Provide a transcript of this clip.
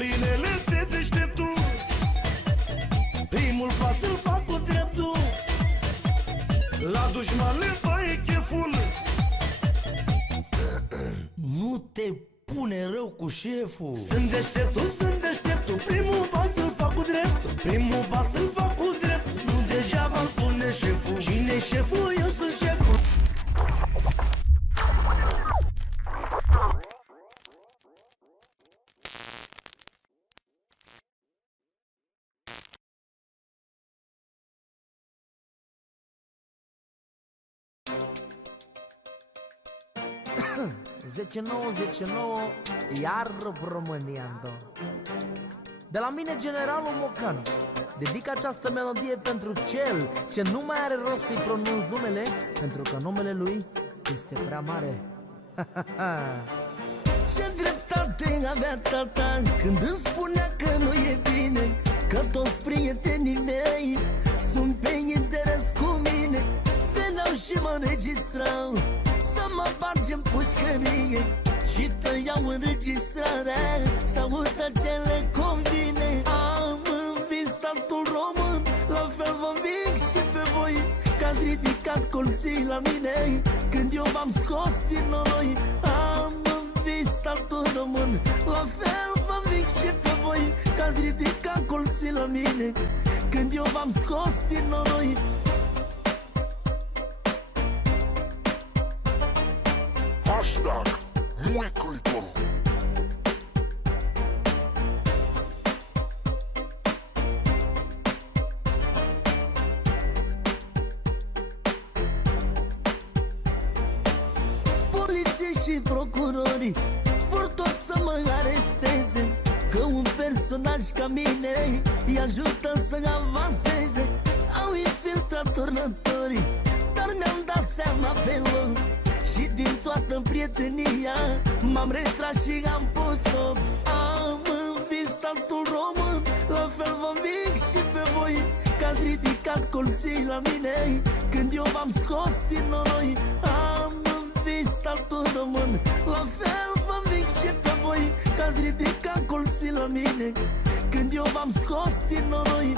Florinele este deșteptul, primul pas îl fac cu dreptul, la dușman le băie cheful. Nu te pune rău cu șeful. Sunt deșteptul, primul pas îl fac cu dreptul, primul pas îl fac cu dreptul. Nu degeaba îmi spune șeful. Cine-i șeful? Eu sunt șeful. (10-9, iar România de la mine, generalul Mocanu. Dedic această melodie pentru cel ce nu mai are rost să-i pronunț numele, pentru că numele lui este prea mare. Ce dreptate avea tata când îmi spunea că nu e bine, că toți prietenii mei sunt pe interes cu mine. Veneau și mă înregistrau să mă bage în pușcărie și tăiau înregistrarea să audă ce le convine. Am învins statul român, la fel vă înving și pe voi, că ați ridicat colții la mine când eu v-am scos din noroi. Am învins statul român, la fel vă înving și pe voi, că ați ridicat colții la mine când eu v-am scos din noroi. Hashtag muy Critor. Poliție și procurorii vor tot să mă aresteze, că un personaj ca mine îi ajută să avanseze. Au infiltrat turnătorii, dar mi-am dat seama pe loc și din toată prietenia m-am retras și am pus-o. Am învins statul român, la fel vă înving și pe voi, că ați ridicat colții la mine când eu v-am scos din noroi. Am învins statul român, la fel vă înving și pe voi, că ați ridicat colții la mine când eu v-am scos din noroi.